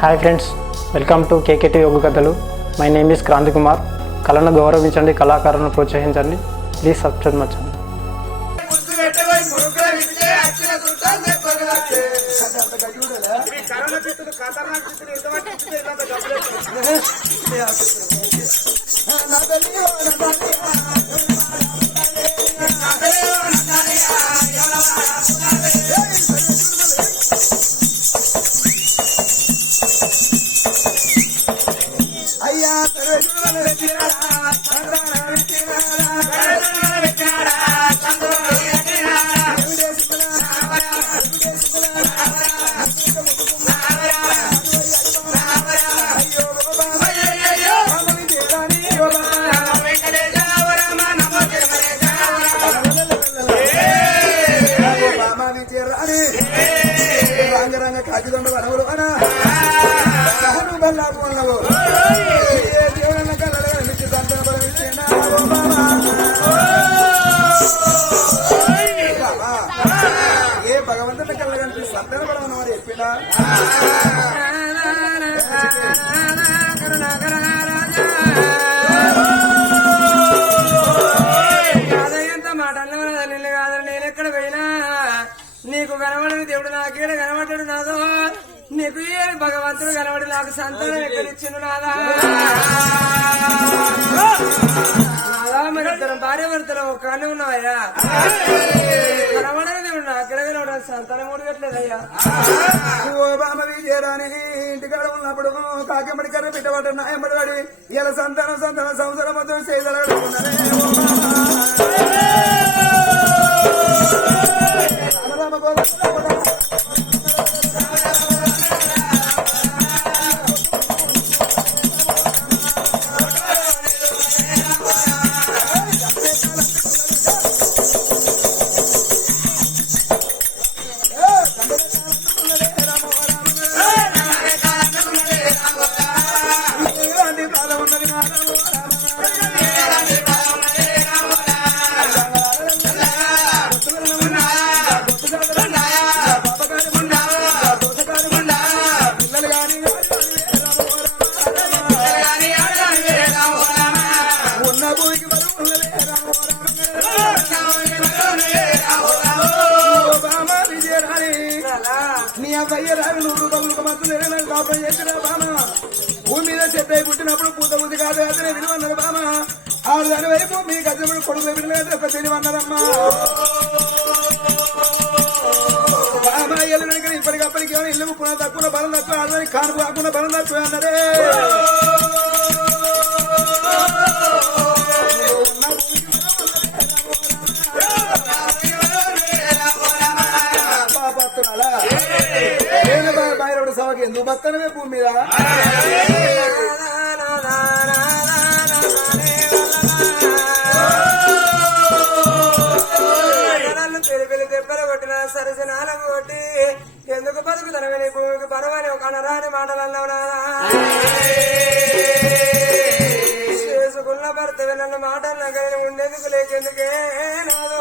Hi friends, welcome to KKT యోగ కథలు. My name is Kranti Kumar. కళను గౌరవించండి, కళాకారులను ప్రోత్సహించండి. Please subscribe my channel. భగవంతుని కళ్ళ కనిపి సంతాన పడవని వారు చెప్పినా ఎంత మాట అన్నవరా నిన్ను కాదని నేను ఎక్కడ పోయినా నీకు కనబడని దేవుడు నాకేడ కనబడ్డాడు నాదో. నీకు ఏ భగవంతుడు కనబడి నాకు సంతానం ఎక్కడిచ్చిండు నాదా. మరి ఇద్దరం భార్య భర్తలు ఒక్కనే ఉన్నావయ్యా. కనబడని దేవుడు నాకేడ కనబడాలి, సంతానం మూడుగట్లేదయ్యా. ఓ బామ విజయరాని ఇంటికాడ ఉన్నప్పుడు కాకెంబడి కర్ర పెట్టబడ్డ నాయమ్మడి వాడి ఇలా సంతానం సంవత్సరం మొత్తం చేయగలగడుకున్నారే. నీ అబ్బాయి రావి 100 రూపాయలకు మాత్రం కాపురం చేసిన బామ భూమి మీద చెట్టు అయి పుట్టినప్పుడు పూత బుద్ధి కాదు అతనే విలువన్నారు బామ. ఆరు దాని వైపు మీ గజముడు కొడుకు విలువ ఒక తెలివన్నారమ్మా. బామ ఎల్లు కనుక ఇప్పటికప్పటికి ఇల్లు పునః తక్కువ బలం తక్కువ ఆడదానికి కాను కాకుండా బలం తక్కువ అన్నారే. బయలుడు సభకి ఎందుకు బతనమే భూమి మీద తెలిపిలి దెబ్బలు కొట్టిన సరసనాల కొట్టి ఎందుకు బతుకుతనని భూమికి బరువని ఒక అనరాని మాటలు అన్నావు నానా. చేసుకున్న భర్త నన్ను మాటలు నగరని ఉండేందుకు లేకెందుకే నాదో.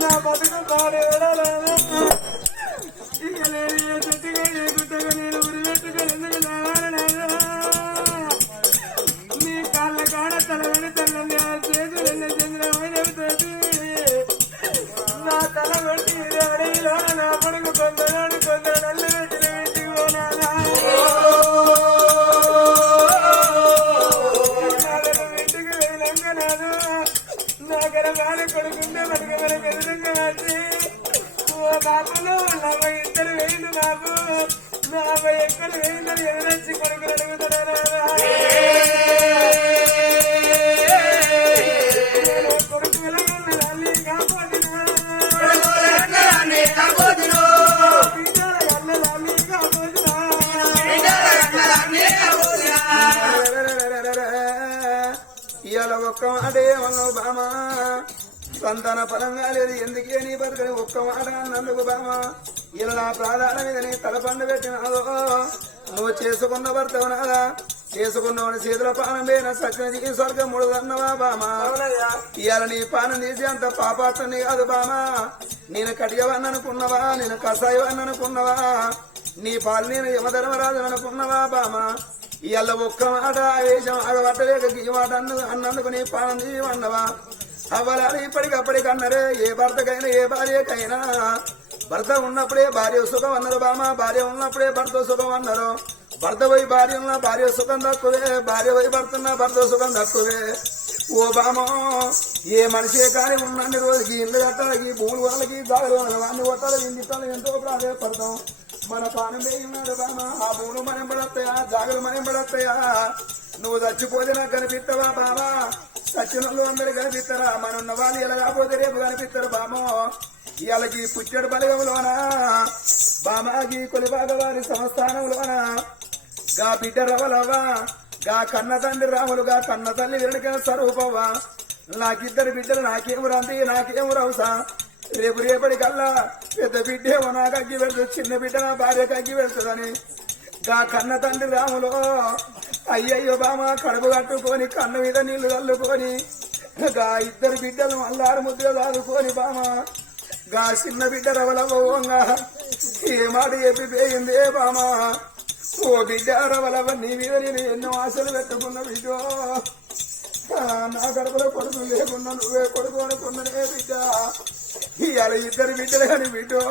నా బతుకు పాడేవడా ఇక నేను ఏ చెట్టుగా ఏ గుట్టగా నేను ఉరి పెట్టుకొని ఎందుకు నావాలనా నీ కాళ్ళ కాడ తలవని తల్లని ఆ చేతులన్నీ చంద్రమైన నా తల కొట్టి అడవిలో నా కొడుకు కొందనాడు కొందరు నల్లు పెట్టిన ఇంటికి పోనాలా ఇంటికి వెళ్ళంగా నాదు నా గర్భాన కొడుకుంటే మనకి మనకు ఎదురుగా వచ్చి ఓ బాబులో నా ఇద్దరు వేయండి నాకు నా ఎక్కడ వేయిందని ఎదురొచ్చి కొడుకులు అడుగుతున్నారా కొడుకు వెళ్ళగలని కాకపోతున్నా ఇవాళ ఒక్క మాట ఏమన్నావు బామా సంతాన పరంగా లేదు ఎందుకే నీ బతుకని ఒక్క మాట అన్నందుకు బామా ఇలా నా ప్రాధాన్య మీద నీ తలపండు పెట్టినాదో నువ్వు చేసుకున్న భర్తవు నాదా చేసుకున్నవాడి చేతుల పానం పోయిన సత్యం స్వర్గం ముడదన్నవా బామా ఇవాళ నీ పానం తీసి అంత పాపాత్తుంది కాదు బామా నేను కడియవని అనుకున్నవా నేను కషాయవని అనుకున్నవా నీ పాలు నేను యమధర్మరాజు అనుకున్నవా బామా ఇవాళ ఒక్క మాట వేషం ఆగబట్టలేక ఈ మాట అన్నందుకు నీ పానం తీయమన్నవా అవ్వలాలి ఇప్పటికప్పటికి అన్నరే ఏ భర్తకైనా ఏ భార్యకైనా భర్త ఉన్నప్పుడే భార్య సుఖం అన్నారు బామా భార్య ఉన్నప్పుడే భర్త సుఖం అన్నారు భర్త పోయి భార్య ఉన్న భార్య సుఖం తక్కువే భార్య పోయి భర్త భర్త సుఖం తక్కువే ఓ బామో ఏ మనిషే కానీ ఉన్నన్ని రోజుకి ఇల్లు కట్టాలకి భూములు వాళ్ళకి జాగలు వాడిని కొట్టాలి ఇంటికి ఎంతో ప్రాధాన్యపడతాం మన పానం వేయున్నాడు బామా ఆ భూములు మనం పడతాయా జాగలు మనం పడతాయా నువ్వు చచ్చిపోతే నాకు కనిపిస్తావా బామా సచ్చినోళ్ళు అందరు కనిపిస్తారా మన వాళ్ళు ఇలా కాకపోతే రేపు కనిపిస్తారు బామో ఇవాళకి పుచ్చడి బలగంలోనా బామాకి కొలిబాగవారి సంస్థానంలోన గా బిడ్డ రవలవ్వా గా కన్న తండ్రి రాములు గా కన్న తల్లి విరడికైన స్వరూపవ్వా నాకిద్దరు బిడ్డలు నాకేం రంది నాకేం రవసా రేపు రేపటికల్లా పెద్ద బిడ్డేమో నాకు అగ్గి పెడుతుంది చిన్న బిడ్డ నా భార్యకు అగ్గి పెడుతుందని గా కన్న తండ్రి రాములు అయ్యయ్యో బామా కడుపు కట్టుకొని కన్ను మీద నీళ్లు చల్లుకొని గా ఇద్దరు బిడ్డలు అల్లారు ముద్దుగా దాదుకొని బామా గా చిన్న బిడ్డ రవలవ్వంగా ఏ మాట చెప్పిపోయిందే బామా ఓ బిడ్డ రవలవ్వ నీ మీద నేను ఎన్నో ఆశలు పెట్టుకున్న బిడ్డో నా కడుపులో కొడుకు లేకున్నా నువ్వే కొడుకు అనుకున్ననే బిడ్డ ఇవాళ ఇద్దరు బిడ్డలు కానీ బిడ్డో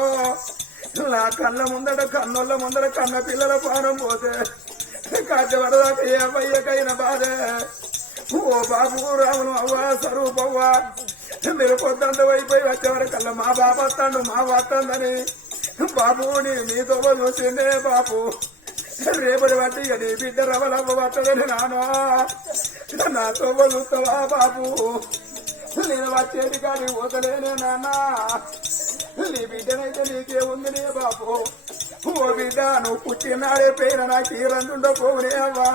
నా కళ్ళ ముందట కన్నోళ్ళ ముందర కన్న పిల్లల పానం పోతే కట్టబడదాకా ఏ అబ్బాయికైనా బాధ ఓ బాబు రామును అవ్వా స్వరూపవ్వా మీరు పొద్దంత అయిపోయి వచ్చేవరకల్లా మా బాబు వస్తాడు మా వస్తుందని బాబు నీతో చూసిందే బాబు రేపటి బట్టి నీ బిడ్డ రవలవ్వ వస్తుందని నానా నాతో చూస్తావా బాబు నేను వచ్చేది కానీ పోతలేనే నాన్న నీ బిడ్డనైతే నీకే ఉందినే బాబు ఓ బిడ్డ నువ్వు పుట్టినాడే పేరు నాకు ఈ రంజుండో పోనే అవ్వా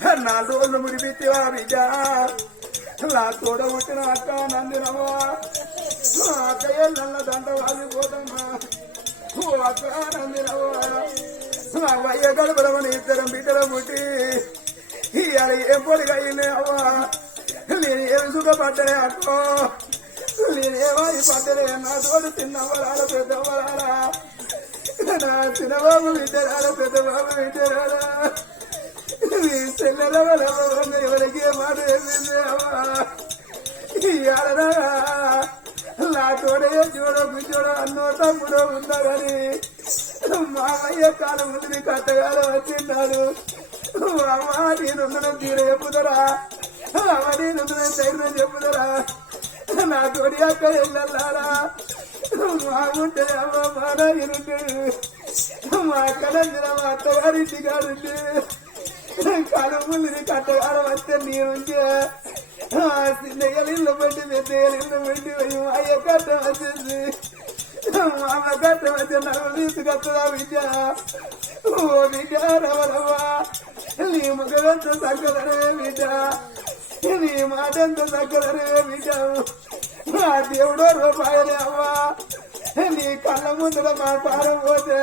4 రోజులు ముడిపెట్టివా బిడ్డ నా తోడ పుట్టిన అక్క నందినమ్మా అక్కయ్య నల్ల దండ వాలిపోతమ్మా ఓ అక్క నందినమ్మా నా వయ్య గడపడమని ఇద్దరం బిడ్డలు పుట్టి ఇవాళ ఏం పొడిగా అయింది అవ్వా నేను ఏమి సుఖపడ్డనే అక్కో నేనేమని పడ్డనే నా తోడు చిన్నవరాల పెద్దవరాలా నా చిన్నబాబు బిడ్డరాల పెద్దబాబు బిడ్డరాలా చెల్లెల వల్ల ఎవరికి మాట వేసింది అమ్మా ఇవాళ నా తోడే చూడో కూర్చోడో అన్నో తమ్ముడో ఉన్నారని మామయ్య కాలం ముందు కట్టగాలు వచ్చిన్నాడు అమ్మా నేనున్న తీర చెప్పుదరా అమ్మ నేనున్న ధైర్యం చెప్పుదరా నా తోడి అక్క వెళ్ళారా మాముంటే అమ్మ మా నాయనుంటే మా అక్క మా అత్తగారింటి కాడుంటే కడుపుల్ని కట్టగాడు వస్తే నేనుంటే చిన్నయ్యలు ఇల్లు పెట్టి పెద్దయ్యలు ఇల్లు పెట్టి అయ్య కట్ట వచ్చింది అమ్మ కట్ట వచ్చి నన్ను తీసుకొస్తుందా విద్య ఓ విద్య రవరవ్వా నీ ముఖమెంత చక్కదనే విద్య నీ మాట ఎంత చక్కదనే విద్య ఆ దేవుడో రూపాయలే అవ్వా నీ కళ్ళ ముందర మా పారం పోతే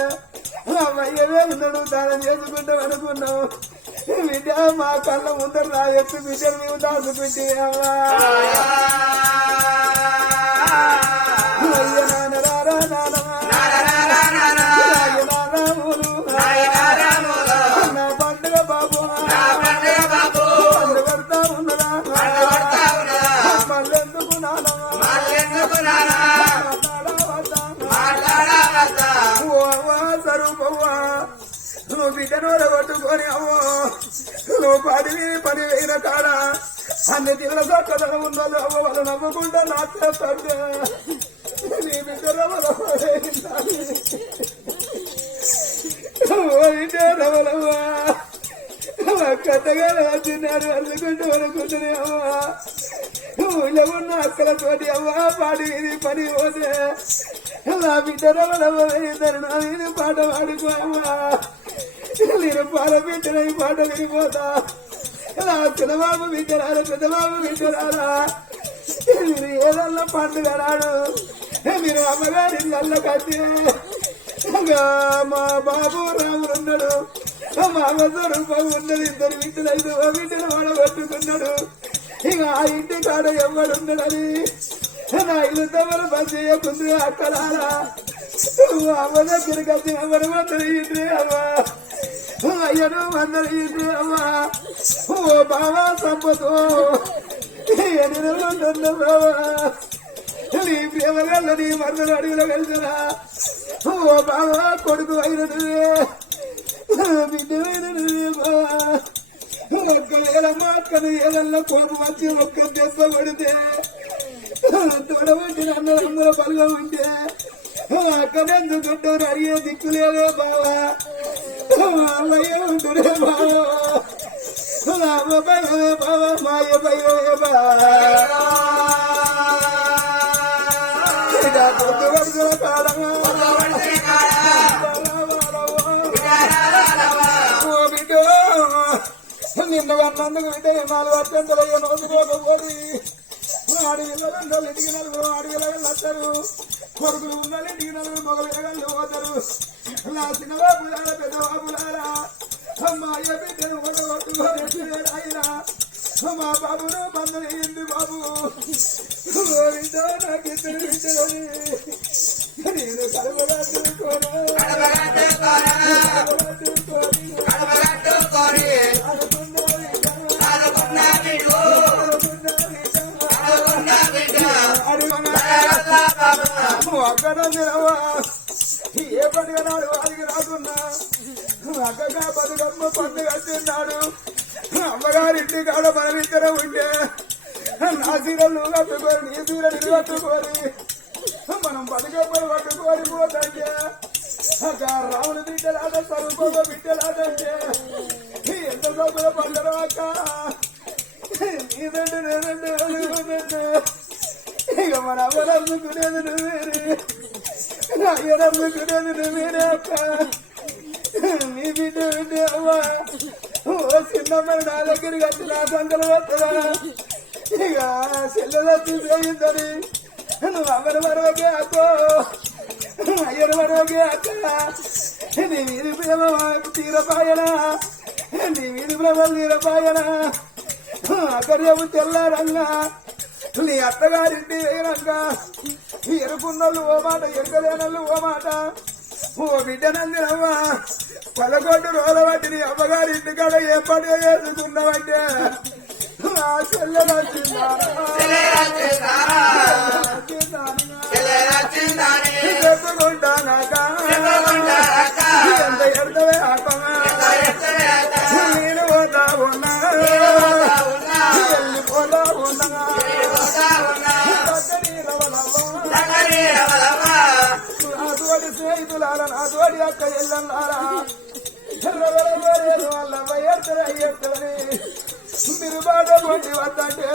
అమ్మయ్యవే ఉన్నాడు దానం చేసుకుంటాం అనుకున్నావు బిడ్డ మా కళ్ళ ముందర నా ఎత్తు బిడ్డలు మేము దాచుకుంటే అమ్మా బిడ్డను కొట్టుకొని అమ్మో నువ్వు పని వేయిన కాడ అన్ని తీవ్ర చక్కదనం ఉండాలి అవ్వ వాళ్ళు నవ్వకుండా నాట్లేస్తాడు నీ బిడ్డ రవలవ్వా కట్టగా తిన్నారు అందుకుంటూ అనుకుంటున్నా అమ్మా ఊళ్ళో ఉన్న అక్కలతోటి అవ్వా పాడి పని పోతే నా బిడ్డ రవలవ్వరు నా నేను పాట పాడుకో అమ్మా నేను పాల బిడ్డన ఈ పాట వినిపోతా నా చిన్నబాబు బిడ్డరారా పెద్దబాబు బిడ్డరారా మీరు ఏదన్నా పండుగ రాడు మీరు అమ్మగారి నల్ల కట్టి మా బాబు రాముడు ఉన్నాడు మా స్వరూపం ఉన్నది ఇద్దరు బిడ్డలు అయితే ఆ బిడ్డలు వాడబట్టుకున్నాడు ఇక ఆ ఇంటి కాడ ఎవడున్నాడని నా ఇల్లు తమరు పని చేయకుంది అక్కడారా అమ్మ దగ్గరికి వచ్చి అమ్మను మందరు ఇంటి అమ్మా అయ్యను మందరు ఇంటి అమ్మా ఓ బాబా సంపతో బాబా నీ ప్రేమ వల్ల నీ మరదలు అడుగులో కలిసినా ఓ బాబా కొడుకు అయిన నువ్వే బిడ్డమైన నువ్వే బాబా ఒక్కలేదమ్మా అక్కను ఏదన్నా కోపం వచ్చి ఒక్క దెబ్బ కొడితే తొడబుట్టిన అందరూ బలం ఉంటే అక్కడెందుకుంటారు అడిగే దిక్కు లేదే బావా అమ్మయ్య ఉంటుడే బావా బావా మాయ పయ్యే బాగా నిన్న అన్నందుకు బిడ్డ 4 అత్యంతలు నోసుకోకపోయి ఆడపిల్లలు ఇంటికి నలుగురు ఆడపిల్లలు వస్తారు కొడుకులు ఉండాలి ఇంటికి నలుగురు మొగలు ఎగళ్ళు పోతారు నా చిన్న బాబులారా పెద్ద బాబులారా అమ్మాయి బిడ్డను ఆయన మా బాబును బంధువు ఏంది బాబు నాకు ఇద్దరు బిడ్డలని నేను కలవరాదుకోను అక్కడ ఏ పండుగ నాడు వారికి రాకున్నా అక్కగా బతుకమ్మ పండుగ తిన్నాడు అమ్మగారింటి కాడ మనమిద్దరం ఉంటే నా సీరలు కట్టుకొని నీ సీరలు కట్టుకొని మనం బతుకమ్మలు పట్టుకొని పోతాంటే రాముని బిడ్డలాట సరుకోగా బిడ్డలాటంటే ఎంత సభ్యుల పండుగ అక్క నీదండి నేనండి ఇక మన అమ్మనమ్ముకునేది నువ్వేరే అయ్యనమ్ముకునేది నువ్వేరే అక్క నీ బిడ్డ బిడ్డ అవ్వా ఓ చిన్నమ్మ నా దగ్గరికి వచ్చి నా సంకలు వస్తుందా ఇక చెల్లెలు వచ్చి చేయిందని నువ్వు అమ్మని మరొకే అక్కో అయ్యను మరొకే అక్క నీ వీధి ప్రేమ తీరపాయనా నీ వీధి ప్రేమలు తీరపాయనా అక్కడ చెప్పు తెల్లారంగా నీ అత్తగారింటి వేయనంక ఎరుకున్నోళ్ళు ఓ మాట ఎరకలేనోళ్ళు ఓ మాట ఓ బిడ్డనందినమ్మా 11 రోజుల బట్టి నీ అమ్మగారింటి కాడ ఏ పండుగ చేసుకున్నావంటే ఆ చెల్లెలు చెప్పుకుంటానాక ఎంత ఎడతవే ఆపమా నేను పోతా ఉన్నా వెళ్ళిపోతా ఉన్నా నాతోటి స్నేహితులారా నాతోటి అక్క ఎల్లన్నారా అయ్యని మీరు బాగా పొంది వద్దంటే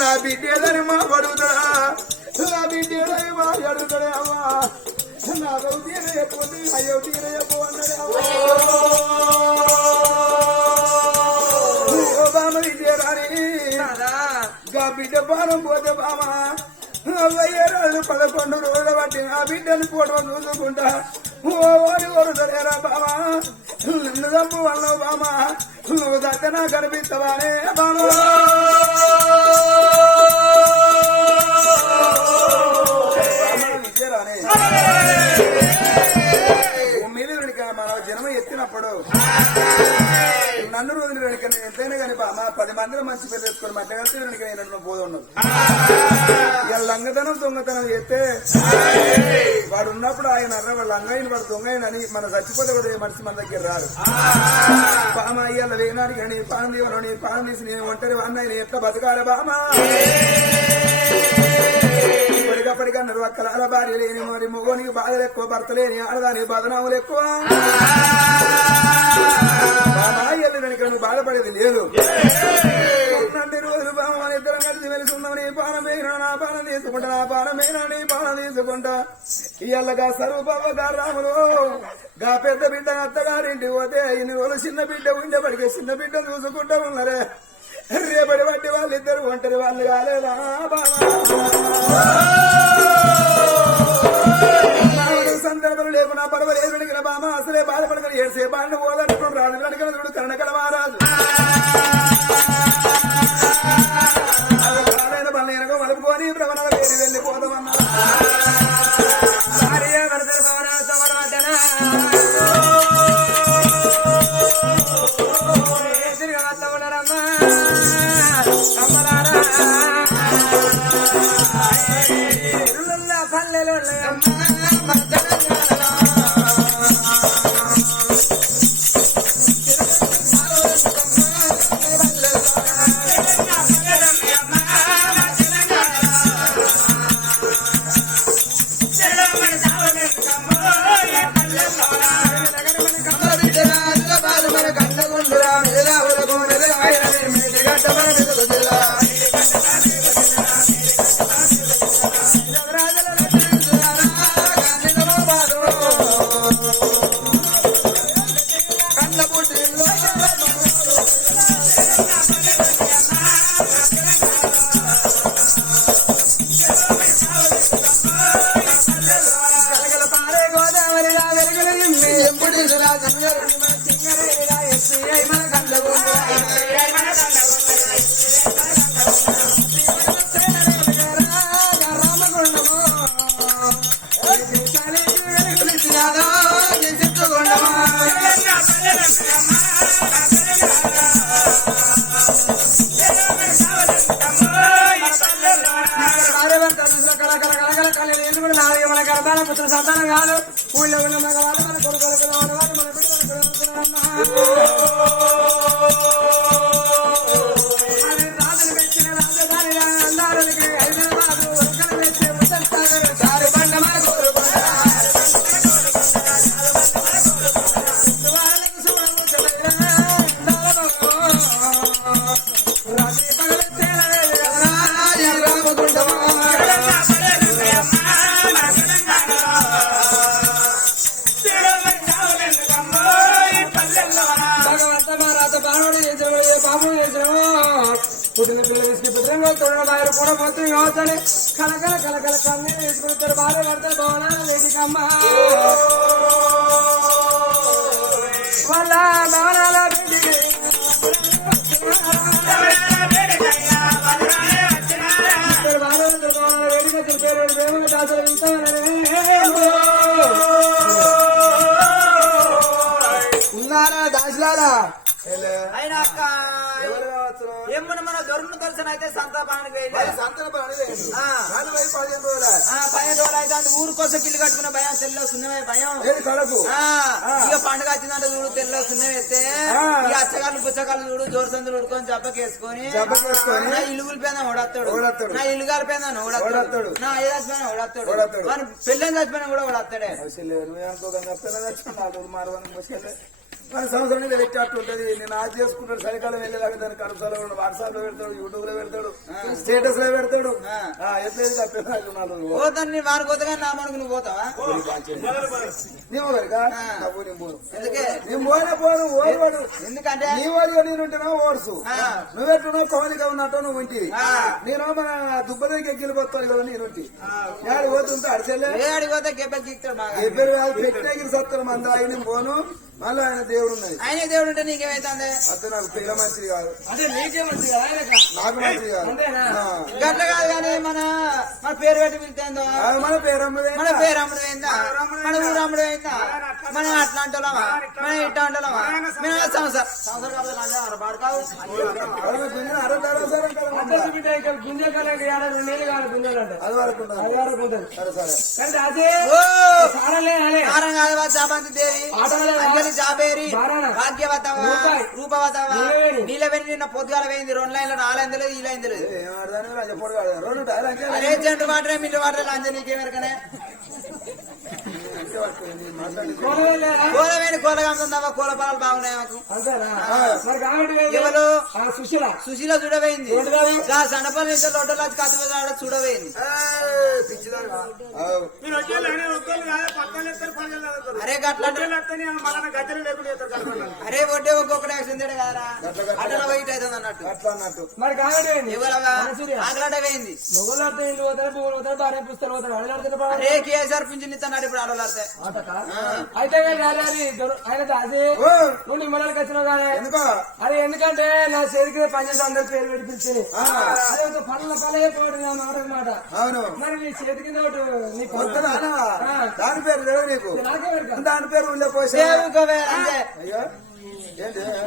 నా బిడ్డేదని మా పడుగుతాడా నా బిడ్డేదని మా అడుగుతాడే అమ్మా నాదో తీర చెప్పుంది అయ్యో తీర చెప్పు అన్నాడే అమ్మా బామ విద్యరాని గా బిడ్డ పానం పోతే బామ 11 రోజుల బట్టి ఆ బిడ్డని ఫోటో చూసుకుంటా ఓడి కొడుతలేరా బామా నిన్ను చంపు వల్ల బామా నువ్వు దక్కన కనిపిస్తావానే బామా విజయరానే మీద మన జన్మ ఎత్తినప్పుడు నన్ను రోజులు వెనుక నేను ఎంతైనా కానీ బామా 10 మందిలో మంచి పేరు తెచ్చుకొని మధ్య కలిసి వెనుక నేను పోదు ఉన్నది లంగతనం దొంగతనం చేస్తే వాడు ఉన్నప్పుడు ఆయన వాళ్ళ లంగాయిని వాడు దొంగని మన చచ్చిపోతే కూడా మనిషి మన దగ్గర రాడు. బామ అయ్యాల వేనాడు కానీ పానం తీవని పానం తీసి నేను ఒంటరి అన్నయ్య ఎట్లా బతకాలి బామ ఇప్పటికప్పటికి అన్నారు అక్కల భార్య లేని మరి మొగోనికి బాధలు ఎక్కువ భర్త లేని ఆడదానికి బదనాములు ఎక్కువ బామాయ్యలు కనుక నువ్వు బాధపడేది లేదు. 2 రోజులు బామ మన ఇద్దరం కలిసి వెలుసుందామని పానమేనా నా పానం తీసుకుంటా నా పానమేనా నీ పానం తీసుకుంటా ఇయ్యల్లగా సర్వబాబు గారు రాములు గా పెద్ద బిడ్డ అత్తగారింటి పోతే ఇన్ని రోజులు చిన్న బిడ్డ ఉండేపటికే చిన్న బిడ్డ చూసుకుంటా ఉన్నారే రేపటి బట్టి వాళ్ళిద్దరు ఒంటరి వాళ్ళు కాలేదా సందర్భం లేకున్నా పర్వాలేదు బామ అసలే బాధపడగలి ఏడ్సే బాడిని ఓదట్టుకుని రాడు కనుక కరణకల మహారాజు వెనక మలుపుకొని భ్రమణాల పేరు వెళ్ళిపోతామన్నా సంతానం కాదు ఊళ్ళో ఉన్న మగవాళ్ళు మన కొడుకు మన రాజులు పెట్టిన రాజధాని అందాలకి హైదరాబాదు పెట్టి సారి బండ మన పుట్టిన పిల్లలు తీసుకు పుట్టిన తొడల బాయలు కూడా మొత్తం కావచ్చని కలకల కలకల కన్నీ తీసుకుంటారు బాధ పడతారు భవనాలు వేదికమ్మ వాళ్ళ భవనాల వేదిక పేరు దేవుని దాసులు ఉన్నారా దాసులారా ఏమన్నా మన దొరుకును తెలిసిన అయితే సంతాపానికి అయితే ఊరు కోసం కిల్లు కట్టుకున్న భయం తెల్ల సున్నమే భయం ఇక పండుగ వచ్చిందంటే చూడు తెల్ల సున్నమే అయితే ఇక అచ్చగాళ్ళు పుచ్చగాళ్ళు చూడు జోరసందులు ఉడుకొని జబ్బకేసుకొని నా ఇల్లుగుల పైన ఓడతాడు నా ఇల్లు గారిపోయినా ఓడతాడు నా ఏదాచిపోయినా ఓడతాడు మన పెళ్ళని చచ్చిపోయినా కూడా ఓడతాడే మన సంవత్సరం మీద పెట్టేట్టు ఉంటది. నేను ఆజ్ చేసుకుంటాడు చలికాలం వెళ్ళేలాగా దాన్ని కడుపులో వాట్సాప్ లో పెడతాడు, యూట్యూబ్ లో పెడతాడు, స్టేటస్ లో పెడతాడు. ఎట్లేదు పోతాను వారికి పోతే నా మనకు నువ్వు పోతావా ఎందుకంటే నీ వాడిగా నేనుంటున్నా ఓడ్సు నువ్వెట్టున్నావు కోలిగా ఉన్నట్టు నువ్వు ఇంటి నేను మన దుబ్బ దగ్గర ఎక్కిలిపోతాను కదా నేనుంటి ఏడు పోతుంటే అడిచెల్లే అడిగిపోతే గెబ్బెక్కిస్తాడు పెట్టిన సత్తులు మంది ఆయన పోను మళ్ళీ ఆయన దేవుడు ఉన్నది. ఆయన దేవుడు ఉంటే నీకేమైతుంది అదే నాకు పిల్ల మంచిది కాదు అంటే నీకే మంచిది నాకు మంచిది కాదు గట్ల కాదు కానీ మన పేరు పెట్టి పిలుతుందో మన పేరమ్మ మన పేరు అమ్ముడు పోయిందా మన ఊరు అమ్ముడు పోయిందా మనం అట్లా అంటున్నామా మనం ఇట్లా అంటున్నామా మేము సంవత్సరం పాడుకావు చాబంతి దేవి అంజలి జాబేరి భాగ్యవతవ రూపవతవ నీలవేణి నిన్న పొద్దుగాల వేయింది 2 లైన్లు 4 లైన్లు లేదు ఈ లైన్ లేదు అరే చెండు వాటరే మిల్లు వాటరే అంజలికి ఎవరికనే కోలవేణి కోలగా కోల పొలాలు బాగున్నాయి మాకు ఎవరు సుశీల చూడవేయింది సన్నపల్లి నుంచి లొడ్డలు కథ చూడవేయింది అరే గట్ల అరే ఒడ్డే ఒక్కొక్కటి యాక్సిడెంట్ కదరా అట్లా వెయిట్ అవుతుంది అన్నట్టు ఆగలాట వేయింది అరే కేసీఆర్ పింఛన్ ఇస్తున్నాడు ఇప్పుడు ఆడలాడితే అయితే నువ్వు నిమ్మలకి వచ్చినావు కానీ అరే ఎందుకంటే నా చేతికి పనిచేసి అందరి పేరు పెట్టి పిలిచి పనుల పోటీ నా మాటకు మాట మరి నీ చేతికి నీ దాని పేరు నీకు దాని పేరు ఉండే పోయి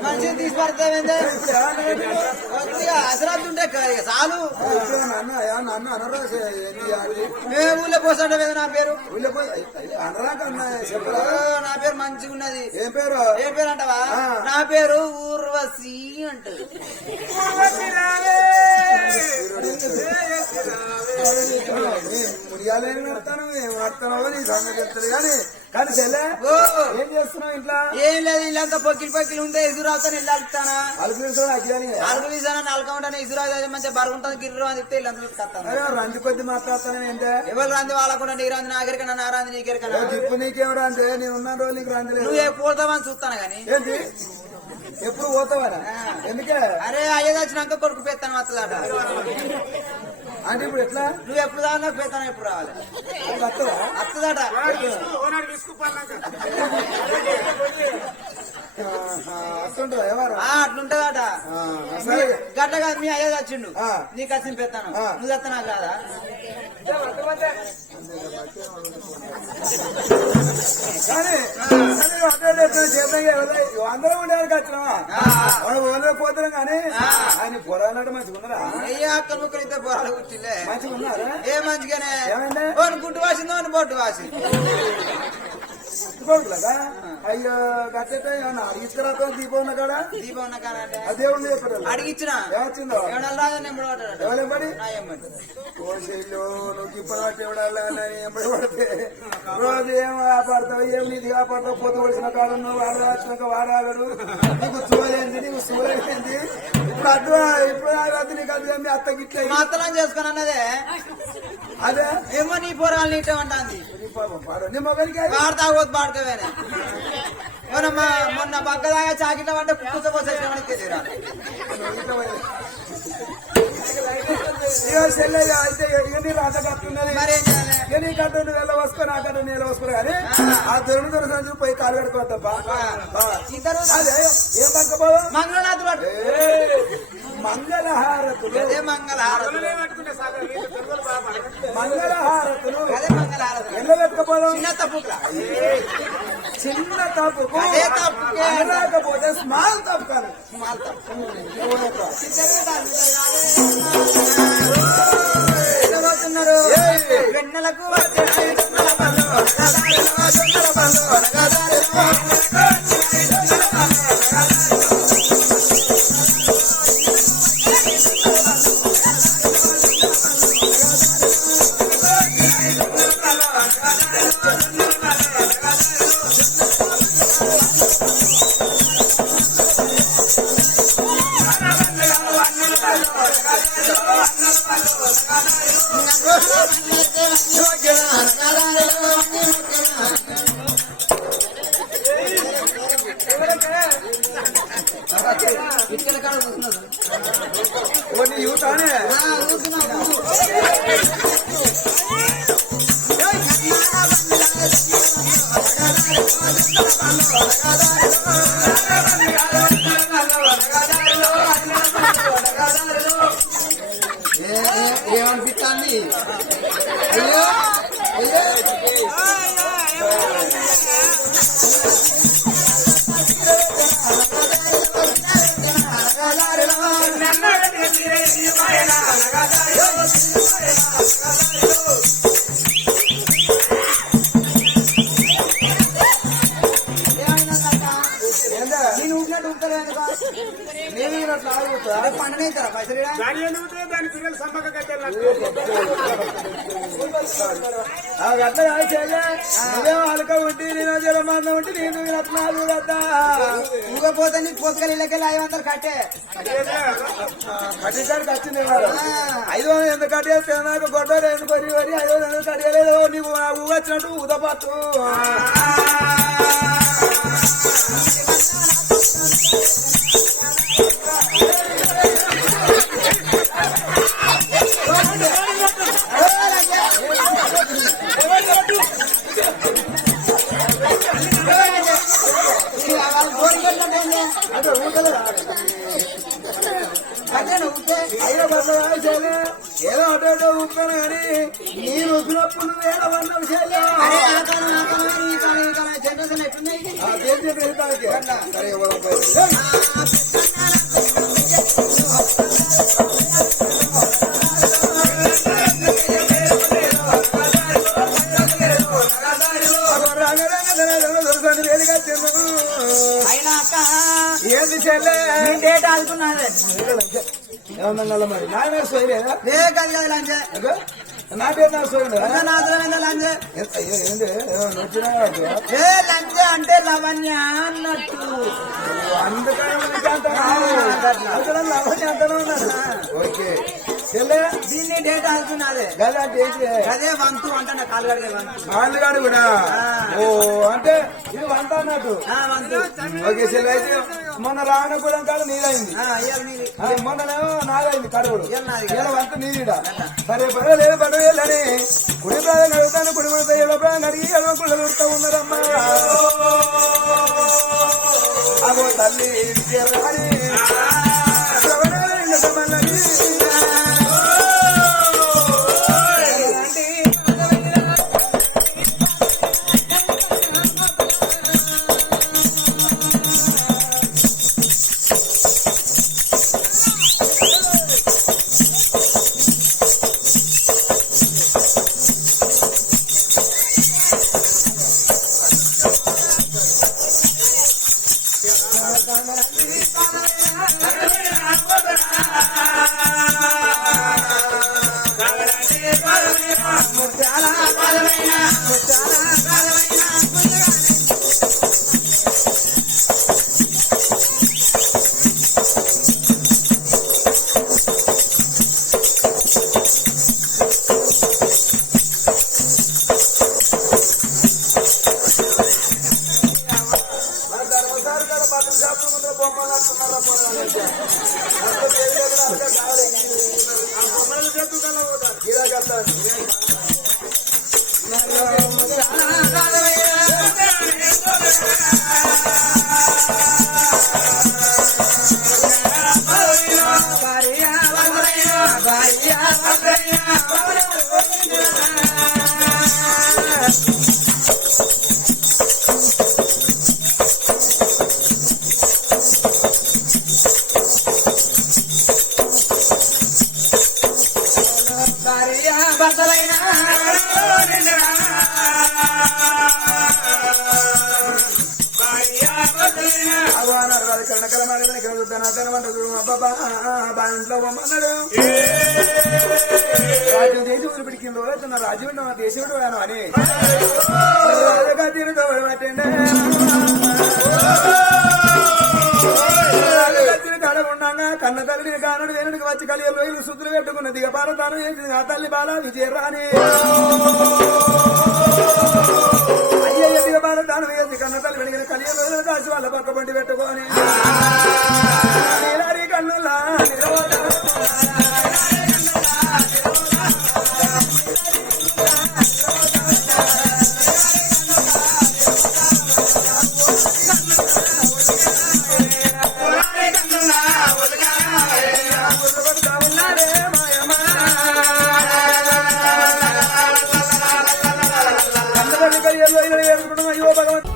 మంచిగా తీసి పడతావేంటే అసలు ఉంటే చాలు మేము ఊళ్ళో పోసాడు నా పేరు నా పేరు మంచిగా ఉన్నది ఏ పేరు అంటావా నా పేరు ఊర్వశి అంటది ముడియాలేని నడతాను ఏం నడతానో నీ సంగతి చెప్తారు కానీ చెల్లె ఏం చేస్తున్నావు ఇంట్లో ఏం లేదు ఇల్లంతా పొక్కిలు ఉంటే ఎదురు అవుతాను ఇల్లు అలుపుతానా అలుపు తీసానా నలకుంటాను ఎదురు అవుతుంది మంచిగా బరుగుంటుంది గిర్రు అని చెప్తే ఇల్లంతా చెప్తాను రంది కొద్ది మాట్లాడతాను ఏంటే ఎవరు రంది వాళ్ళకుండా నీ రంది నాగరికన్నా నా రంది నీకెరకన్నా ఇప్పుడు నీకేం రంది నేను ఉన్న రోజు నీకు రంది లేదు నువ్వు పోతావని చూస్తాను గానీ ఏంటి ఎప్పుడు పోతావరా ఎందుకే అరే అయ్యేది వచ్చినాక కొడుకు పెత్తాను వస్తుందట అంటే ఇప్పుడు ఎట్లా నువ్వు ఎప్పుడు దాకా పెత్తాను ఎప్పుడు రావాలి వస్తుందట అట్లుంటదట గట్ల కాదు మీ అయ్యేది వచ్చిండు నీకు వచ్చింది పెత్తాను నువ్వు వస్తా నాకు రాదా అందరూ ఉండేవారికి వచ్చినావా ఓనర్ పోతున్నాం కానీ ఆయన పొరాలంటే మంచిగా ఉన్నారా అయ్యా అక్క ముక్కలు ఇద్దరు పొరాలు కూర్చులే మంచిగా ఉన్నారా ఏ మంచిగానే ఏమైందా గుట్టు వాసిందో అని బొట్టు వాసి కదా అయ్యో గట్టే అడిగిస్తారా దీపం ఉన్న కాడ దీపం ఉన్న కాడంటే అదేముంది చెప్పారు అడిగిచ్చిన ఏమొచ్చిందో ఎవరెంబడి కోసేళ్ళు నువ్వు గిప్పటి ఎవడాలి ఎంబడి పడితే రోజు ఏం కాపాడతావు ఏం నీది కాపాడతావు పొద్దు పడిసిన కాడు నువ్వు వాడు వచ్చినాక వాడాడు నీకు చూడలేంది నీకు చూడలేంది ఇప్పుడు అడ్డు ఇప్పుడు రాదు నీకు అది మీ అత్త గిట్ల మాత్రం చేసుకుని అన్నదే అదే ఏమో నీ పొరాలు నీటే ఉంటుంది నీ మొగలికి వాడతాగోదు పాడుకోవేనే మొన్న పక్కదాగా చాకిట్ల పడ్డ కూర్చోపోసేమని అయితే ఎన్ని రాత కట్టున్నది మరేం చేయాలి ఎన్ని కట్టు నువ్వు వెళ్ళ వసుకో నా కట్టు నేను వసుకో కానీ ఆ దొరుకుతున్న సంచులు పోయి కాలు కడుకోవద్దబ్బా ఇద్దరు అదే ఏం పక్కపోవా మంగళనాథులు మంగళహారతులు అదే మంగళహారతులు మంగళహారతులు అదే మంగళహారతులు ఎల్ల పెట్టుకోపోదాం చిన్న తప్పు చిన్న తప్పుకు అదే తప్పుకే లేకపోతే స్మాల్ తప్పు కాదు స్మాల్ తప్పు వెన్నెలకు ఇక్కడ కాడ కూర్చున్నారు యూతానే ఏమనిపిస్తుంది పండుగ ఇస్తారా పైసలు ఈడ? దాని ఎందుకు దాని పిల్లలు సమ్మక్క కట్టారు అట్లా కాదు చెల్లె నువ్వేమో అలక ఉంటే నేను జలమాన ఉంటే నేను రత్నాలు కదా ఊగపోతే నీకు పొత్తుకలు ఇళ్ళకెళ్ళి 500 కట్టే కట్టేసారికి వచ్చింది 500 ఎందుకు కట్టేస్తే నాకు గొడ్డలు ఎందుకు వరి 500 ఎందుకు కట్టలేదు నీకు ఊగొచ్చినట్టు ఊదపాటు ఏదో అటో ఊపాను కానీ నేను ఊపినప్పుడు నువ్వు ఏడవన్నావు చెల్లె జనరేషన్ ఎట్లున్నాయి సరే ఏంది చెల్లె డేట్ ఆడుకున్నాదే ఏమన్నా మరి నాయన సోయలేదా లంచే నా పేరు నాకు సోయలేదు లంచే ఏంది నచ్చినా లంచే అంటే లవణ్య అన్నట్టు అందుకని లవణ్య అంటూనే ఉన్నాడు ఓకే చెల్లె దీన్ని డేట్ ఆడుకున్నాదే గదా అంటే ఏంటి అదే వంతు అంట కాలు కడిగే వంతు కాళ్ళుగాడు కూడా ఓ అంటే ఇది వంట అన్నట్టు వంతు ఓకే చెల్లె అయితే మొన్న రావణపురం కాదు నీదైంది మొన్ననేమో నాదైంది కడుగుడు ఇలా వంట నీదిడ సరే పర్వాలేదు పడవేళ్ళని కుడి ప్రాయం అడుగుతాను కుడి ముడితో ఎడవ ప్రాయం అడిగి ఎడవ కుళ్ళు ఉడుతూ ఉన్నారమ్మా అగో తల్లి రాని రాజ్యం దేశం ఊరిపిడికిందో తన రాజ్యం దేశం అని కడగుండగా కన్న తల్లిని కానుడు వెనుడికి వచ్చి కలియలు ఇల్లు శుద్ధులు పెట్టుకున్న దిగపాల తాను ఆ తల్లి బాల విజయరాని అయ్యయ్య దిగపాల తాను వేసి కన్న తల్లి వెనుక కలియలు కాసి వాళ్ళ పక్క బండి పెట్టుకొని కన్నులా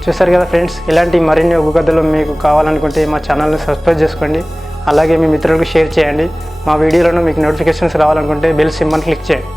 చూసారు కదా ఫ్రెండ్స్, ఇలాంటి మరిన్ని ఒగ్గు కథలు మీకు కావాలనుకుంటే మా ఛానల్ని సబ్స్క్రైబ్ చేసుకోండి. అలాగే మీ మిత్రులకు షేర్ చేయండి. మా వీడియోలను మీకు నోటిఫికేషన్స్ రావాలనుకుంటే బెల్ సింబల్ క్లిక్ చేయండి.